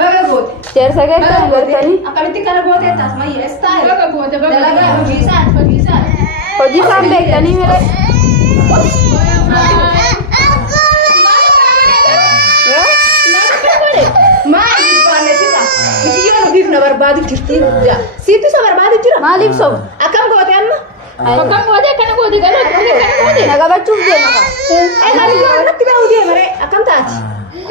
Baga goote. Ceersa keessa gootanii. Akkamitti kana goote taas mayya style. Baga goote baga. Dalagaa hojii isaa. Hojii isaan beektanii mire. Maal baane sirra. Biyyoon ofiif na barbaadu jirti. Siitu isa barbaadu jira. Maaliif soba? Akkam goote amma? Akkam goote kana goote kana goote. Nagabachuuf deema ka. Biyyoon natti ba'uu deemare akkam taati?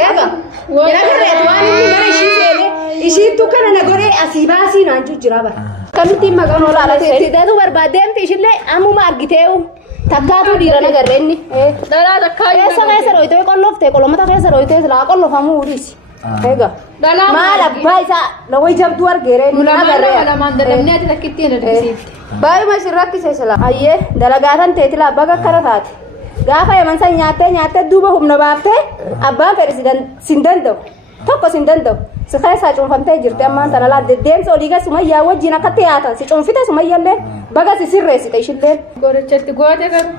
Eega. Jira garee waan inni gara ishii seene ishiitu kana na godhee asii baasii naan jira bara. Akkamittiin maqaan olaa lattee? Siidatu barbaaddeemti ishillee ammuma argiteewu. Takkaatu dhiira na garreenni. Dhalaa takkaa Keessa rooyitee qolloftee qolommata keessa rooyitee silaa qollofamuu dhiisi. Eega. Maal abbaa isaa na wayi jabduu argeeree nu na garree. lamaan dadhabnee ati takkitti hin argisiifte. Baay'uma isin rakkise sila. Ayyee dalagaatan teetila abbaa gakkara taate. Gaafa yamansan nyaattee duuba humna baaftee abbaan fedhe sin danda'u. Tokko sin danda'u. Si keessaa cuunfamtee jirti ammaan tana laa deddeemsa olii gas sumayyaa wajjin akka dhiyaatan si cuunfite sumayyallee baga si sirreessite ishillee. Gorichatti goote garuu.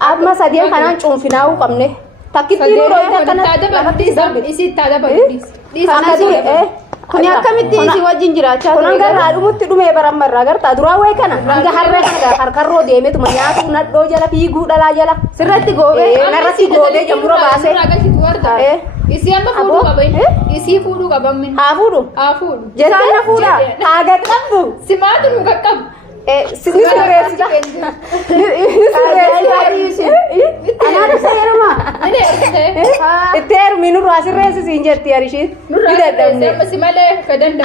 Amma sadeen kanaan cuunfinaa'uu qabne. Takkitti nu rooyite akkana lafatti darbite. Isii taada badii. Kuni akkamittiin si wajjin jiraachaa ture? Kun hanga haadhumutti dhumee barammarraa gartaa duraa wayi kana hanga harree kana harkarroo deemetuma nyaatu nadhoo jala fiiguu dhalaa jala sirratti goobee narratti goobee jamura baasee. Isii amma fuudhuu qaba. Isii fuudhuu qabamme. Haa fuudhu. Haa fuudhu. Jettaan na fuudha. Haa qaqqabdu. Simaatu nu qaqqabu. Sini sirreessita. Anaatu seeruma. Itti heerumi nurraa sirreessisiin jetti arishiit.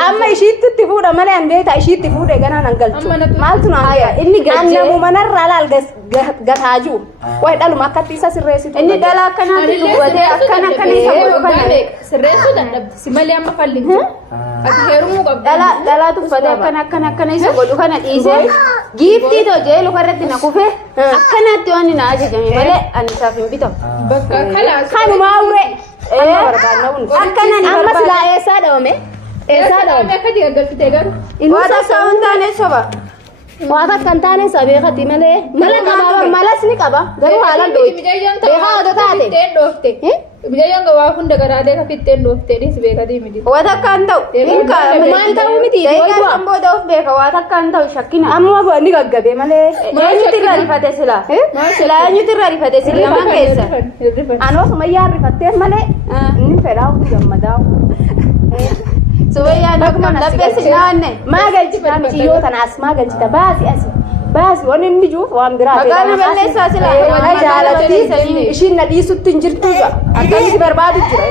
Amma ishiitti itti fuudha malee andeeta ishiitti fuudhee ganaan an galchu. Maaltu na haya? Inni galchee. Annamu manarraa laal gataaju. Wayi dhaluma akkatti isa sirreessitu. Inni dhala akkanaatti dubbatee akkana isa godhu kana. Sirreessuu dadhabdi. Si malee amma fallinti. Ati heerumuu qabdi. Dhalaa tuffatee akkana isa godhu kana dhiisee giiftii tojee lukarratti na kufee akkanatti waan na ajajame malee ani isaaf hin bitamu. Bakka kalaas. Kanumaa ure. Akkana amma silaa eessaa dhawame? Eessaa dhawame? Akka digagalfitee garuu. Waan akka hin taane soba. Waan akka hin taane sabeekati malee. Mala qaba malas ni qaba garuu haalaan dhooti. Beekaa odoo taate. Bijayaan gabaa hunda garaadee ka fitteen dhooftee dhiis beekatii miti. Waan akka hin ta'u. Maal ta'uu miti. Deegaan booda of beeka waan akka hin ta'u shakkina. Amma ni gaggabee malee. Eenyutu irra rifate sila? Sila eenyutu irra rifate sila lamaan keessa? Anoo sumayyaa rifatteef malee inni fedhaa hundi gammadaa. Sumayyaa akkuma labbeessi naanne. Maa galchita miti yoo tanaas maa galchita baasi asi. Baasi waan inni juuf waan biraa maqaan balleessaa sila. Jaalatti ishiin na dhiisutti hin jirtu akkamitti barbaadu jira.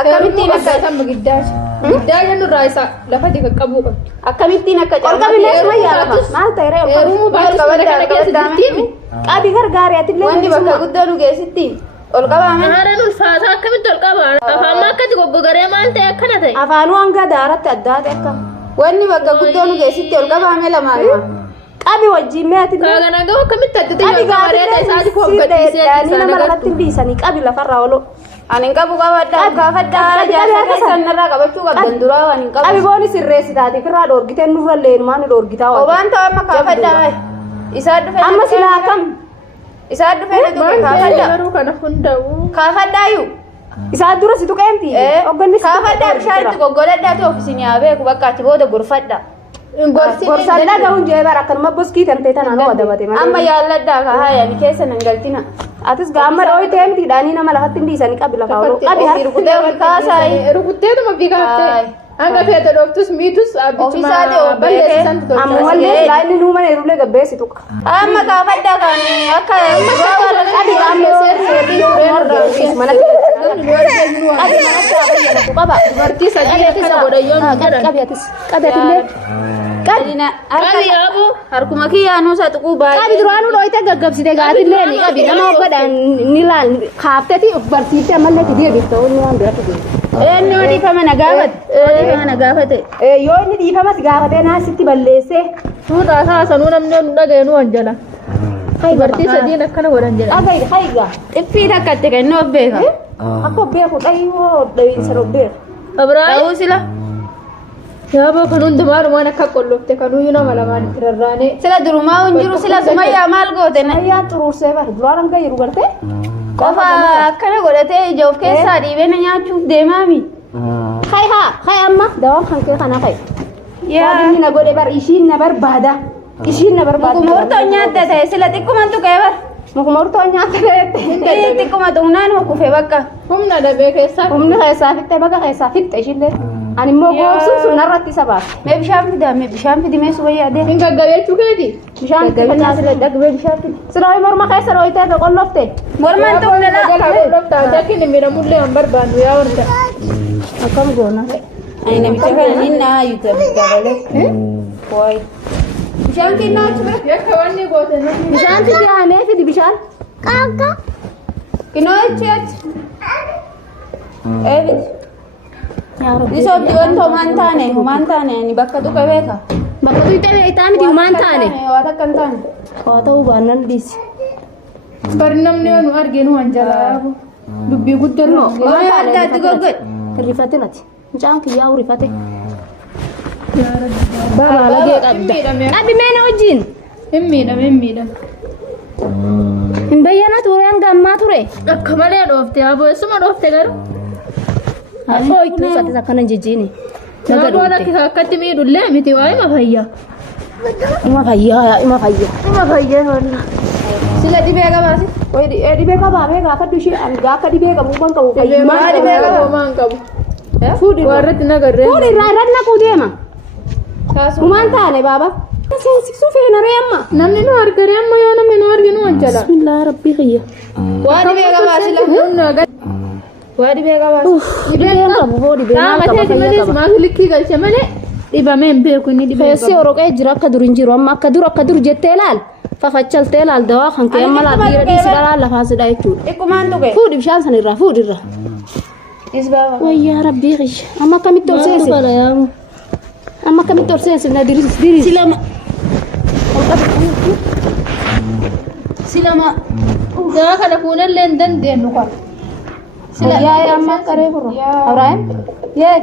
Akkamittiin akka sama giddaaja. Giddaaja nurraa isa lafati qaqqabuu qabdu. Akkamittiin akka Olqabilee sumayyaa qaba. Maal ta'e ree Heerumuu baatu kana keessa jirti. Qabi gargaari atillee. wanti bakka guddaa nu geessitti. Ol qabame. Haaraan ulfaataa akkamitti ol qaba? Afaan akkatti goggogaree maal ta'e akkana ta'e? Afaanuu hanga daaratti addaate akka. Wanni bakka guddaa nu geessitti ol qabame lamaan. Qabi wajjin mee ati Kaagan hanga akkamitti addatti qabi bareeda isaati koo gadhiisee gaadhiisee nama lafatti dhiisanii qabi lafarraa oolu. Ani hin qabu qabadhaa gaafadhaa jaarsa keessan irraa qabachuu qabdan duraa waan hin qabu. Qabi booni sirreessi taatiif irraa dhoorgitee nurra leenumaa ni dhoorgitaa waan. Obaan ta'u amma kaafadhaa. Isaan dhufee Amma silaa akkam isaan dhufee nuti kaafadhaa. garuu kana hunda'u. Kaafadhaayyuu. isaa dura situ qeemti. Ogganni situ kaafadhaa bishaanitti goggodadhaatu ofiisin yaa beeku bakka achi booda gorfadhaa. Gorsaan dhagahuun jee bara akkanuma boskii kan ta'e tanaan waa dabate malee. Amma yaalladhaa kahaa ni keessa nan galtina. Atis gaamma dhooyitee miti dhaanii nama lafatti hin dhiisanii qabi lafa ooluu. Qabi Qabi rukutee ol kaasaa. Rukutteetuma fiigaattee. Hanga feete dhooftus miitus Ofiisaati balleessisantu tolcha. ammallee laayinni nuuma eerulee gabbeessitu. Amma kaafadhaa kan akka Qabi gaamma mana qaba. Dubartii sadii akkana godhayyoon jedhan. Qabi atis qabi atillee. Qalina Qabi yaaboo. harkuma kiyyaanuu isa tuquu baay'ee. Qabi duraanuu dhooyitee gaggabsitee gaatillee ni qabi nama obbadhaan ni laal kaafteti barsiiftee ammallee fidee beektaa wanni waan biratti beektu. Inni dhiifama na gaafate. Dhiifama na gaafate. Yoo inni dhiifamas gaafatee naasitti balleessee. Suudhaa haasanuu namni nu dhageenyu waan jala. Dubartii sadiin akkana godhan jedhan. Dhagayi hayigaa. Xiffii takka itti kennu of beeka. Akka beeku dhayoo dhayiinsa beeku. Abiraayi. Ta'uu sila. Yaaboo kan hundumaa dhumaan akka qollofte kanuyyuu nama lamaan itti rarraanee. Sila durumaa hin jiru sila sumayyaa maal goote na. Ayyaan xuruursee bara duraan hanga jiru gartee. Qofa akkana godhatee ija of keessaa dhiibee na nyaachuuf deemaami. Hai amma dawaan kan kee kana kai. Yaa. Waan inni na godhe bar ishiin na barbaada. Ishiin na barbaada. Murtoo nyaatte ta'e sila xiqqumatu ka'e bar. Murtoo nyaatte ta'e. Xiqqumatu naan hokkufe bakka. Humna dhabee keessaa. Humni keessaa fixxee bakka keessaa fixxe ishillee. Ani immoo goobsuun sun narratti isa baase. Mee bishaan fidaa mee bishaan fidi mee suba yaadee. Hin gaggabeechuu keeti. Bishaan Gaggabinaa sila dhagbee bishaan fidi. Siraawi morma keessa dhooyitee qollofte. Mormaan tokko dhala. Dakkin miidhamullee hin barbaannu yaa wanta. Akkam goona. Ani namicha kana ni naa yuuta dabalee. Waay. Bishaan kennaa ture. Yakka wanni goote namni. Bishaan fidi haamee fidi bishaan. Kinoo achi achi. Eebi. Isoo diiwwan homaan taane ani bakka tuqa beeka. Bakka tuqxee itaa miti humaan taane. Waa takka hin taane. Haa ta'uu baannaan dhiisi. Bari namni nu arginu waan jalaa. Dubbii guddaa Oomee adda addi goggodhe. Rifate nati. Mucaan kiyyaa rifate. Baabaa lagee qabda. Qabbi meena wajjin. Hin miidhame. Hin bayyana ture hanga ammaa ture. Akka malee dhoofte aboo eessuma dhoofte garuu. Afoo itti uffates akkana jijjiini. Nama boona akkatti miidhullee miti waa ima fayyaa. Ima fayyaa walla. Sila dhibee qabaasi. Dhibee qabaa bee gaafa dushii akka dhibee qabu kan qabu Maa dhibee qabu qabu. Fuudhi Warratti nagarree. fuudhi irraa naquu deema. Humaan taane baaba. Seensisuu feenaree amma. Namni nu argare amma yoo namni nu arginu waan jala. Bismillah rabbii kiyya. Waa dhibee qabaasi la. Waa dhibee qabaasi. Dhibeen qabu hoo dhibeen Haa qaba mateeti fayyaa malee qaba. maatu likkii galche malee dhibamee hin beeku inni dhibee Keessi oroqee jira akka dur hin jiru amma akka dur jettee laal. Fafachaltee laal dawaa kan kee amma laal dhiira dhiisi dhalaa lafaa sidhaa jechuudha. Xiqqumaan tuqe. Fuudhi bishaan san irraa fuudhi irraa. Isbaaba. Wayyaa rabbii kiyya. Amma akkamitti ol seensifna? Amma akkamitti ol seensifna diriis. Silama. Gaa kana fuunallee hin dandeenyu kwa. Yaa amma qaree furra. Abrahaam. Yee.